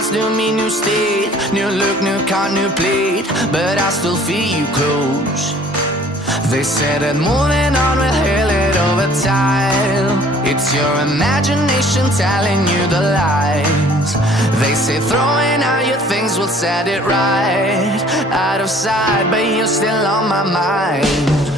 eyes, new me, new state, new look, new car, new plate, but I still feel you close. They said that moving on will heal it over time. It's your imagination telling you the lies. They say throwing out your things will set it right. Out of sight, but you're still on my mind.